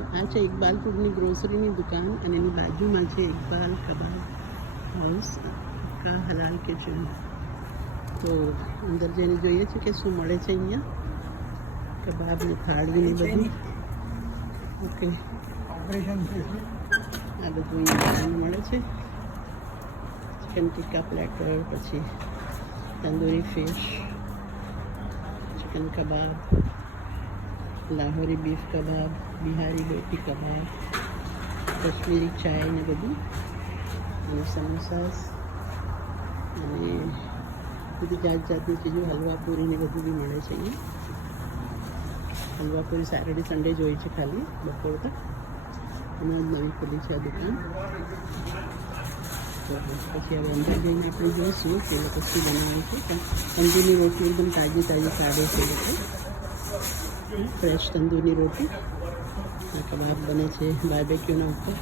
તો આ છે ઇકબાલ ફૂડની ગ્રોસરીની દુકાન અને એની બાજુમાં છે ઇકબાલ કબાબ હાઉસ કા હલાલ કિચન. તો અંદર જઈને જોઈએ છે કે શું મળે છે અહીંયા. કબાબની થાળી ને બધું. ઓકે, આ બધું અહીંયા મળે છે. ચિકન ટિક્કા પ્લેટર, પછી તંદૂરી ફિશ, ચિકન કબાબ, લાહોરી બીફ કબાબ, બિહારી રોટી કબાબ, કશ્મીરી ચાય ને બધું, અને સમોસાસ અને બધી જાત જાતની ચીજો, હલવા પૂરી ને બધું બી મળે છે અહીંયા. હલવા પૂરી સેટરડે સન્ડે જ હોય છે ખાલી બપોર તક. હમણાં જ નવી ખુલી છે આ દુકાન. તો પછી હવે અંદર જઈને આપણે જોઈશું કે લોકો શું બનાવે છે. પણ તંદૂરની રોટી એકદમ તાજી તાજી કાઢે છે લોકો. ફ્રેશ તંદૂરની રોટી. આ કબાબ બને છે બાર્બેક્યુના ઉપર.